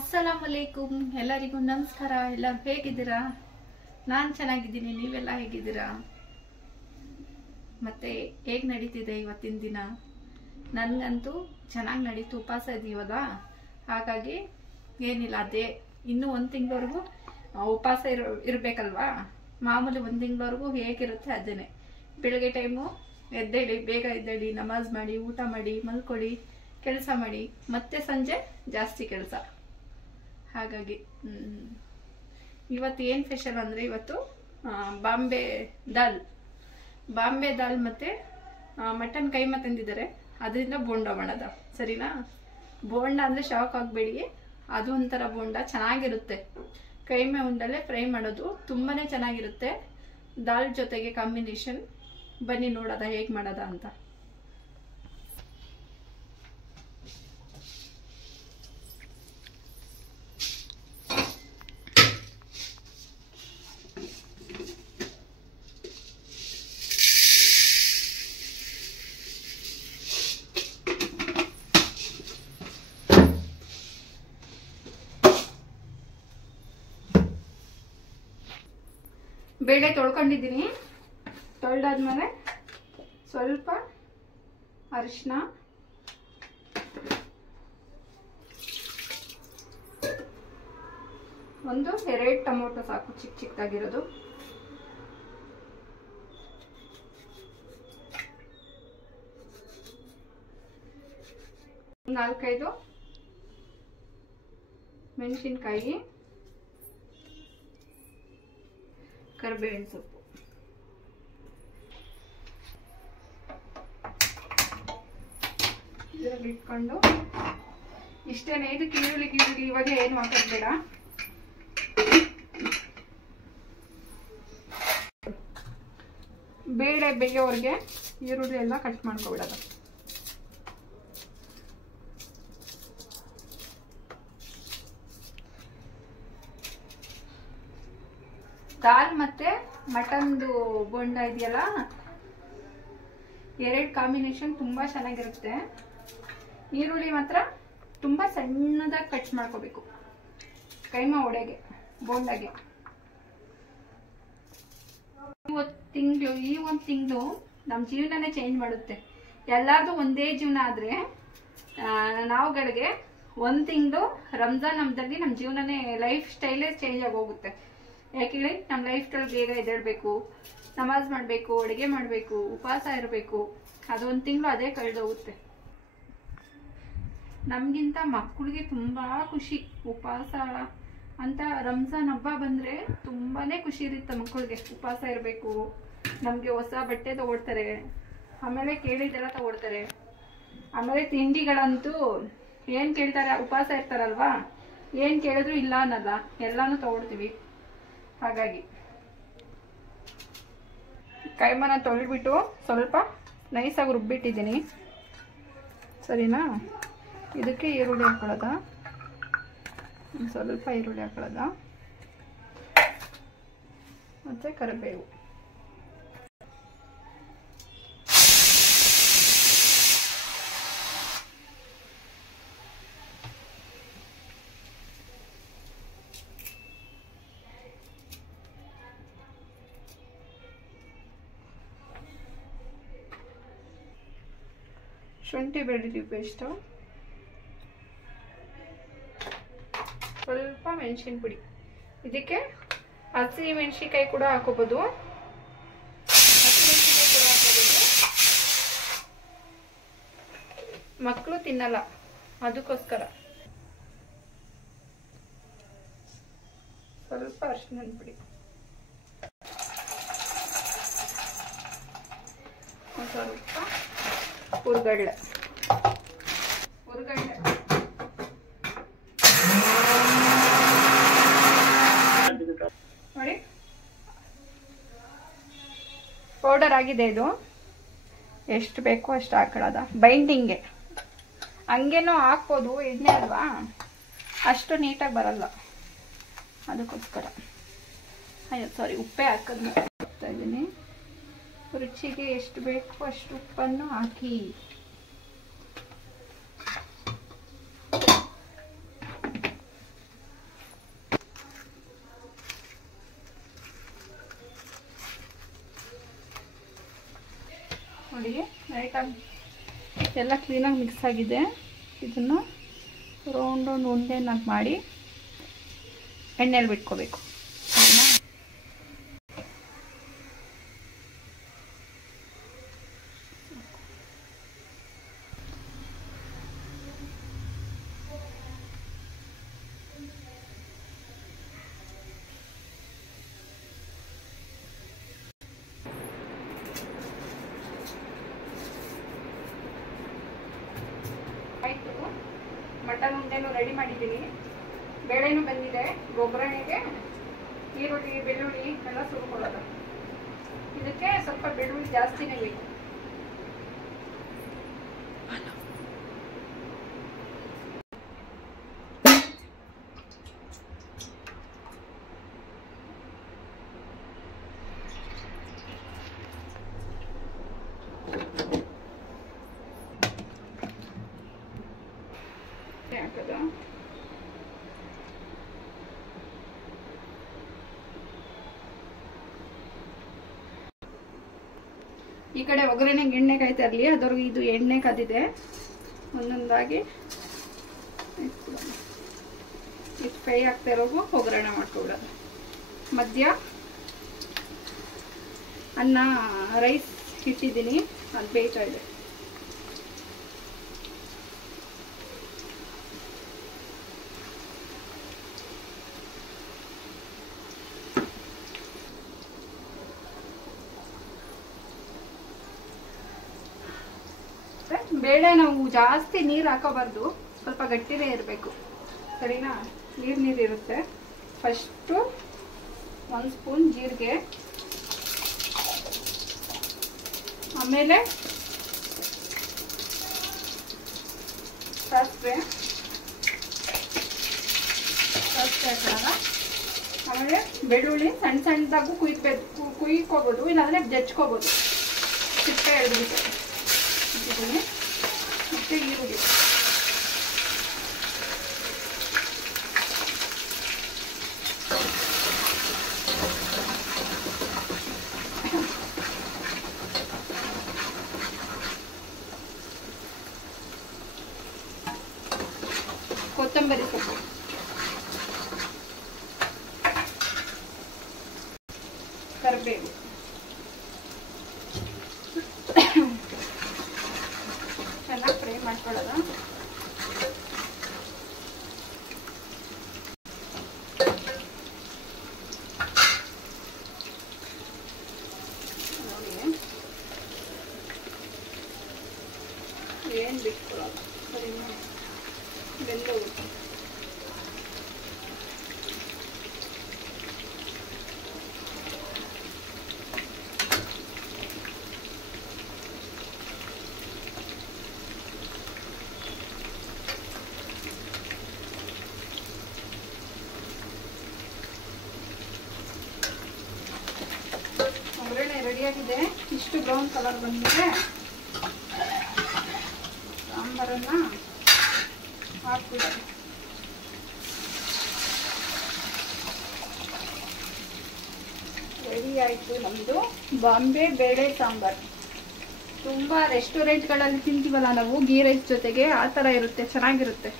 ಅಸ್ಸಲಾಮು ಅಲೈಕುಂ ಎಲ್ಲರಿಗೂ ನಮಸ್ಕಾರ. ಎಲ್ಲರೂ ಹೇಗಿದ್ದೀರಾ? ನಾನು ಚೆನ್ನಾಗಿದ್ದೀನಿ, ನೀವೆಲ್ಲ ಹೇಗಿದ್ದೀರಾ? ಮತ್ತೆ ಹೇಗೆ ನಡೀತಿದೆ ಇವತ್ತಿನ ದಿನ? ನನಗಂತೂ ಚೆನ್ನಾಗಿ ನಡೀತು. ಉಪವಾಸ ಇದೀವಲ್ಲ, ಹಾಗಾಗಿ ಏನಿಲ್ಲ, ಅದೇ ಇನ್ನೂ ಒಂದು ತಿಂಗಳವರೆಗೂ ಉಪವಾಸ ಇರಬೇಕಲ್ವಾ. ಮಾಮೂಲಿ ಒಂದು ತಿಂಗಳವರೆಗೂ ಹೇಗಿರುತ್ತೆ ಅದೇನೆ. ಬೆಳಗ್ಗೆ ಟೈಮು ಎದ್ದೇಳಿ, ಬೇಗ ಎದ್ದೇಳಿ, ನಮಾಜ್ ಮಾಡಿ, ಊಟ ಮಾಡಿ, ಮಲ್ಕೊಳ್ಳಿ, ಕೆಲಸ ಮಾಡಿ, ಮತ್ತೆ ಸಂಜೆ ಜಾಸ್ತಿ ಕೆಲಸ. ಹಾಗಾಗಿ ಇವತ್ತು ಏನು ಸ್ಪೆಷಲ್ ಅಂದರೆ, ಇವತ್ತು ಬಾಂಬೆ ದಾಲ್ ಮತ್ತು ಮಟನ್ ಕೈಮಾ ತಂದಿದ್ದಾರೆ. ಅದರಿಂದ ಬೋಂಡ ಮಾಡೋದ, ಸರಿನಾ? ಬೋಂಡ ಅಂದರೆ ಶಾಕ್ ಆಗಬೇಡಿ, ಅದು ಒಂಥರ ಬೋಂಡ ಚೆನ್ನಾಗಿರುತ್ತೆ. ಕೈಮೆ ಉಂಡಲ್ಲೇ ಫ್ರೈ ಮಾಡೋದು ತುಂಬಾ ಚೆನ್ನಾಗಿರುತ್ತೆ. ದಾಲ್ ಜೊತೆಗೆ ಕಾಂಬಿನೇಷನ್. ಬನ್ನಿ ನೋಡೋದ ಹೇಗೆ ಮಾಡೋದ ಅಂತ. ಬೇಳೆ ತೊಳ್ಕೊಂಡಿದ್ದೀನಿ. ತೊಳೆದಾದ್ಮೇಲೆ ಸ್ವಲ್ಪ ಅರಿಶಿನ, ಎರಡು ಟೊಮೊಟೊ ಸಾಕು, ಚಿಕ್ಕದಾಗಿರೋದು. ನಾಲ್ಕೈದು ಮೆಣಸಿನ್ಕಾಯಿ, ಕರಿಬೇವಿನ ಸೊಪ್ಪು. ಇದರಲ್ಲಿ ಇಟ್ಕೊಂಡು ಇಷ್ಟೇನೆ. ಇದಕ್ಕೆ ಈರುಳ್ಳಿ ಇವಾಗ ಏನು ಹಾಕೋದು ಬೇಡ. ಬೇಳೆ ಬೇಯೋವರೆಗೆ ಈರುಳ್ಳಿ ಎಲ್ಲ ಕಟ್ ಮಾಡ್ಕೊಬಿಡೋದು. ದಾಲ್ ಮತ್ತೆ ಮಟನ್ದು ಬೋಂಡ ಇದೆಯಲ್ಲ, ಎರಡು ಕಾಂಬಿನೇಷನ್ ತುಂಬಾ ಚೆನ್ನಾಗಿರುತ್ತೆ. ಈರುಳ್ಳಿ ಮಾತ್ರ ತುಂಬಾ ಸಣ್ಣದಾಗಿ ಕಟ್ ಮಾಡ್ಕೋಬೇಕು, ಕೈಮಾ ಒಡೆಗೆ, ಬೋಂಡಾಗೆ. ಈ ಒಂದು ತಿಂಗಳು ನಮ್ಮ ಜೀವನನೇ ಚೇಂಜ್ ಮಾಡುತ್ತೆ. ಎಲ್ಲಾರ್ದು ಒಂದೇ ಜೀವನ ಆದ್ರೆ, ನಾವುಗಳಿಗೆ ಒಂದು ತಿಂಗಳು ರಂಜಾನ್ ಹಬ್ಬದಲ್ಲಿ ನಮ್ಮ ಜೀವನನೇ, ಲೈಫ್ ಸ್ಟೈಲೇ ಚೇಂಜ್ ಆಗೋಗುತ್ತೆ. ಯಾಕೆ ಹೇಳಿ, ನಮ್ಮ ಲೈಫ್ ಸ್ಟೈಲ್ ಬೇಗ ಎದ್ದೇಳಬೇಕು, ನಮಾಜ್ ಮಾಡಬೇಕು, ಅಡುಗೆ ಮಾಡಬೇಕು, ಉಪವಾಸ ಇರಬೇಕು. ಅದೊಂದು ತಿಂಗಳು ಅದೇ ಕಳೆದೋಗುತ್ತೆ. ನಮಗಿಂತ ಮಕ್ಕಳಿಗೆ ತುಂಬಾ ಖುಷಿ ಉಪವಾಸ ಅಂತ. ರಂಜಾನ್ ಹಬ್ಬ ಬಂದ್ರೆ ತುಂಬಾನೇ ಖುಷಿ ಇರುತ್ತೆ ಮಕ್ಕಳಿಗೆ. ಉಪವಾಸ ಇರಬೇಕು, ನಮಗೆ ಹೊಸ ಬಟ್ಟೆ ತಗೊಳ್ತಾರೆ, ಆಮೇಲೆ ಕೇಳಿದೆಲ್ಲ ತಗೊಳ್ತಾರೆ. ಆಮೇಲೆ ತಿಂಡಿಗಳಂತೂ ಏನು ಕೇಳ್ತಾರೆ, ಉಪವಾಸ ಇರ್ತಾರಲ್ವಾ, ಏನು ಕೇಳಿದ್ರು ಇಲ್ಲ ಅನ್ನಲ್ಲ, ಎಲ್ಲಾನು ತಗೊಳ್ತೀವಿ. ಹಾಗಾಗಿ ಕೈಮನ ತೊಳೆದ್ಬಿಟ್ಟು ಸ್ವಲ್ಪ ನೈಸಾಗಿ ರುಬ್ಬಿಟ್ಟಿದ್ದೀನಿ, ಸರಿನಾ? ಇದಕ್ಕೆ ಈರುಳ್ಳಿ ಹಾಕೊಳ್ಳೋದ, ಸ್ವಲ್ಪ ಈರುಳ್ಳಿ ಹಾಕೊಳ್ಳೋದ, ಮತ್ತು ಕರಿಬೇವು. ಶುಂಠಿ ಬೆಳ್ಳುಳ್ಳಿ ಪೇಸ್ಟು, ಸ್ವಲ್ಪ ಮೆಣಸಿನ ಪುಡಿ. ಇದಕ್ಕೆ ಹಸಿ ಮೆಣಸಿನ್ಕಾಯಿ ಕೂಡ ಹಾಕೋಬಹುದು, ಮಕ್ಕಳು ತಿನ್ನಲ್ಲ, ಅದಕ್ಕೋಸ್ಕರ ಸ್ವಲ್ಪ ಅರಿಶಿನ ಪುಡಿ, ಸ್ವಲ್ಪ ಹುರ್ಗಡ್ಲೆ ನೋಡಿ, ಪೌಡರ್ ಆಗಿದೆ. ಇದು ಎಷ್ಟು ಬೇಕೋ ಅಷ್ಟು ಹಾಕೊಳ್ಳೋದ, ಬೈಂಡಿಂಗ್ಗೆ. ಹಂಗೇನೋ ಹಾಕ್ಬೋದು, ಎಣ್ಣೆ ಅಲ್ವಾ, ಅಷ್ಟು ನೀಟಾಗಿ ಬರಲ್ಲ, ಅದಕ್ಕೋಸ್ಕರ. ಅಯ್ಯೋ ಸಾರಿ, ಉಪ್ಪೇ ಹಾಕ್ತಾ ಇದ್ದೀನಿ. ರುಚಿಗೆ ಎಷ್ಟು ಬೇಕು ಅಷ್ಟು ಉಪ್ಪನ್ನು ಹಾಕಿ. ನೀಟಾಗಿ ಎಲ್ಲ ಕ್ಲೀನಾಗಿ ಮಿಕ್ಸ್ ಆಗಿದೆ. ಇದನ್ನು ರೌಂಡ್ ಉಂಡೆನಾಗಿ ಮಾಡಿ ಎಣ್ಣೆಲಿ ಬಿಟ್ಕೋಬೇಕು. ಆಯಿತು, ಮಟನ್ ಉಂಡೆನೂ ರೆಡಿ ಮಾಡಿದ್ದೀನಿ, ಬೇಳೆನೂ ಬಂದಿದೆ. ಒಗ್ಗರಣೆಗೆ ಈರುಳ್ಳಿ ಬೆಳ್ಳುಳ್ಳಿ ಎಲ್ಲ ಸುರ್ಕೊಳ್ಳೋದು. ಇದಕ್ಕೆ ಸ್ವಲ್ಪ ಬೆಳ್ಳುಳ್ಳಿ ಜಾಸ್ತಿನೇ ಬೇಕು. ಹಾಕದ ಈ ಕಡೆ ಒಗ್ಗರಣೆಗೆ ಎಣ್ಣೆ ಕಾಯ್ತಾ ಇರಲಿ, ಅದವ್ರಿಗೆ ಇದು ಎಣ್ಣೆ ಕಾದಿದೆ. ಒಂದೊಂದಾಗಿ ಇದು ಫ್ರೈ ಆಗ್ತಾ ಇರೋದು ಒಗ್ಗರಣೆ ಮಾಡ್ಕೊಬಿಡೋದು. ಮಧ್ಯ ಅನ್ನ ರೈಸ್ ಇಟ್ಟಿದ್ದೀನಿ, ಅದು ಬೇಯ್ತಾ ಇದೆ. ಬೇಳೆ ನಾವು ಜಾಸ್ತಿ ನೀರು ಹಾಕೋಬಾರ್ದು, ಸ್ವಲ್ಪ ಗಟ್ಟಿನೇ ಇರಬೇಕು, ಸರಿನಾ? ನೀರು ಇರುತ್ತೆ. ಫಸ್ಟು 1 ಸ್ಪೂನ್ ಜೀರಿಗೆ, ಆಮೇಲೆ ಸಾಸಿವೆ ಹಾಕೋಣ. ಆಮೇಲೆ ಬೆಳ್ಳುಳ್ಳಿ ಸಣ್ಣ ಸಣ್ಣದಾಗೂ ಕುಯ್ಕೋಬೋದು, ಇಲ್ಲಾಂದರೆ ಜಜ್ಕೋಬೋದು. ಸಿಪ್ಪೆ ಎಳೆದ್ಬಿಟ್ಟು ಇಟ್ಟಿದ್ದೀನಿ. ಮತ್ತು ಈರುಳ್ಳಿ, ಕೊತ್ತಂಬರಿ ಸೊಪ್ಪು, ಕರಿಬೇವು, ಚೆನ್ನಾಗಿ ಫ್ರೈ ಮಾಡ್ಕೊಳ್ಳೋದು. ನೋಡಿ ಏನು ಬಿಟ್ಕೊಳ್ಳೋದು, ಸರಿ ಬೆಂದೋಗುತ್ತೆ. ಒಗ್ಗರಣೆ ರೆಡಿಯಾಗಿದೆ. ಇಷ್ಟು ಬ್ರೌನ್ ಕಲರ್ ಬಂದಿದೆ. ಸಾಂಬಾರನ್ನ ಹಾಕ್ಬಿಡೋದು. ರೆಡಿ ಆಯಿತು ನಮ್ಮದು ಬಾಂಬೆ ಬೇಳೆ ಸಾಂಬಾರು. ತುಂಬ ರೆಸ್ಟೋರೆಂಟ್ಗಳಲ್ಲಿ ತಿಂತೀವಲ್ಲ ನಾವು ಗೀ ರೈಸ್ ಜೊತೆಗೆ, ಆ ಥರ ಇರುತ್ತೆ, ಚೆನ್ನಾಗಿರುತ್ತೆ.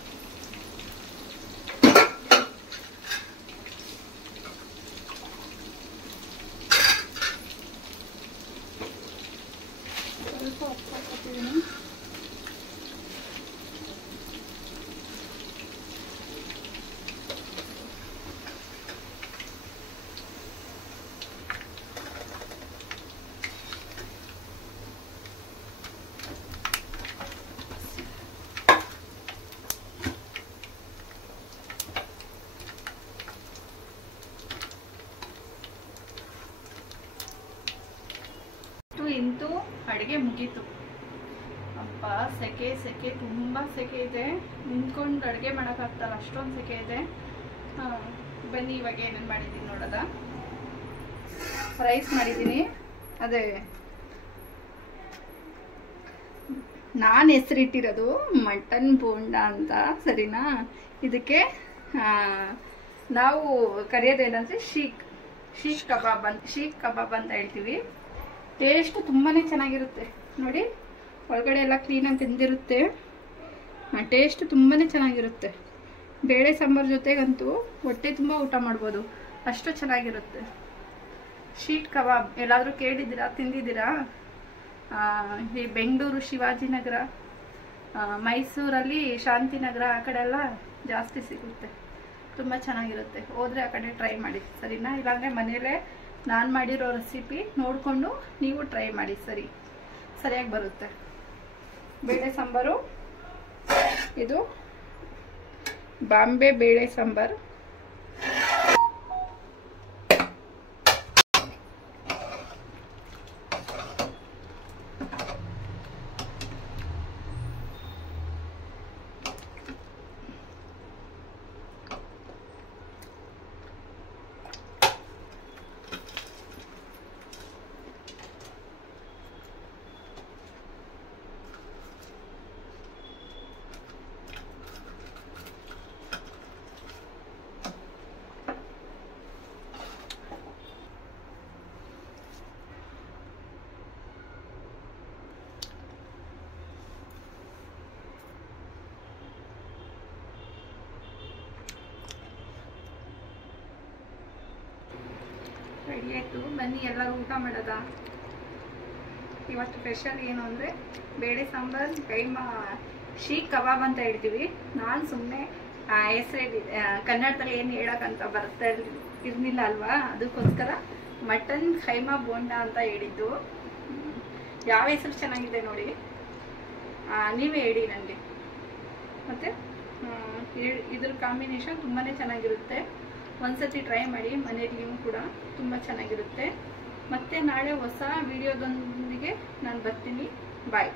ಸ್ವಲ್ಪ ಉಪ್ಪು ಹಾಕ್ತಿದ್ದೀನಿ. ಇಂತೂ ಅಡುಗೆ ಮುಗೀತು. ಅಪ್ಪ ಸೆಕೆ ಸೆಕೆ, ತುಂಬ ಸೆಕೆ ಇದೆ. ನಿಂತ್ಕೊಂಡು ಅಡುಗೆ ಮಾಡೋಕ್ಕಾಗ್ತಲ್ಲ, ಅಷ್ಟೊಂದು ಸೆಕೆ ಇದೆ. ಬನ್ನಿ ಇವಾಗ ಏನೇನು ಮಾಡಿದ್ದೀನಿ ನೋಡೋದ. ರೈಸ್ ಮಾಡಿದ್ದೀನಿ, ಅದೇ ನಾನು ಹೆಸರಿಟ್ಟಿರೋದು ಮಟನ್ ಬೋಂಡ ಅಂತ, ಸರಿನಾ? ಇದಕ್ಕೆ ನಾವು ಕರೆಯೋದೇನಂದರೆ ಶೀಖ್ ಕಬಾಬ್ ಅಂತ ಹೇಳ್ತೀವಿ. ಟೇಸ್ಟ್ ತುಂಬಾ ಚೆನ್ನಾಗಿರುತ್ತೆ ನೋಡಿ. ಒಳಗಡೆ ಎಲ್ಲ ಕ್ಲೀನಾಗಿ ಬೆಂದಿರುತ್ತೆ. ಟೇಸ್ಟ್ ತುಂಬಾ ಚೆನ್ನಾಗಿರುತ್ತೆ. ಬೇಳೆ ಸಾಂಬಾರು ಜೊತೆಗಂತೂ ಹೊಟ್ಟೆ ತುಂಬ ಊಟ ಮಾಡ್ಬೋದು, ಅಷ್ಟು ಚೆನ್ನಾಗಿರುತ್ತೆ. ಶೀಟ್ ಕಬಾಬ್ ಎಲ್ಲಾದರೂ ಕೇಳಿದ್ದೀರಾ, ತಿಂದಿದ್ದೀರಾ? ಈ ಬೆಂಗಳೂರು ಶಿವಾಜಿನಗರ, ಮೈಸೂರಲ್ಲಿ ಶಾಂತಿನಗರ ಆ ಕಡೆ ಎಲ್ಲ ಜಾಸ್ತಿ ಸಿಗುತ್ತೆ. ತುಂಬ ಚೆನ್ನಾಗಿರುತ್ತೆ. ಹೋದರೆ ಆ ಕಡೆ ಟ್ರೈ ಮಾಡಿ, ಸರಿನಾ? ಇಲ್ಲಾಂದರೆ ಮನೆಯಲ್ಲೇ ನಾನು ಮಾಡಿರೋ ರೆಸಿಪಿ ನೋಡಿಕೊಂಡು ನೀವು ಟ್ರೈ ಮಾಡಿ, ಸರಿಯಾಗಿ ಬರುತ್ತೆ. ಬೇಳೆ ಸಾಂಬಾರು ಇದು ಬಾಂಬೆ ಬೇಳೆ ಸಾಂಬಾರು. ರೆಡಿ ಆಯಿತು, ಬನ್ನಿ ಎಲ್ಲರೂ ಊಟ ಮಾಡೋದ. ಇವತ್ತು ಸ್ಪೆಷಲ್ ಏನು ಅಂದರೆ ಬೇಳೆ ಸಾಂಬಾರು, ಕೈಮಾ ಶೀಖ್ ಕಬಾಬ್ ಅಂತ ಹೇಳ್ತೀವಿ. ನಾನು ಸುಮ್ಮನೆ ಹೆಸರು ಕನ್ನಡದಲ್ಲಿ ಏನು ಹೇಳೋಕ್ಕಂತ ಬರ್ತಾ ಇರಲಿಲ್ಲ ಅಲ್ವಾ, ಅದಕ್ಕೋಸ್ಕರ ಮಟನ್ ಕೈಮಾ ಬೋಂಡ ಅಂತ ಹೇಳಿದ್ದು. ಯಾವ ಹೆಸರು ಚೆನ್ನಾಗಿದೆ ನೋಡಿ, ನೀವೇ ಹೇಳಿ ನನಗೆ. ಮತ್ತು ಇದ್ರ ಕಾಂಬಿನೇಷನ್ ತುಂಬಾ ಚೆನ್ನಾಗಿರುತ್ತೆ. ಒಂದ್ಸತಿ ಟ್ರೈ ಮಾಡಿ ಮನೇಲಿ, ನೀವು ಕೂಡ ತುಂಬ ಚೆನ್ನಾಗಿರುತ್ತೆ. ಮತ್ತೆ ನಾಳೆ ಹೊಸ ವಿಡಿಯೋದೊಂದಿಗೆ ನಾನು ಬರ್ತೀನಿ. ಬಾಯ್.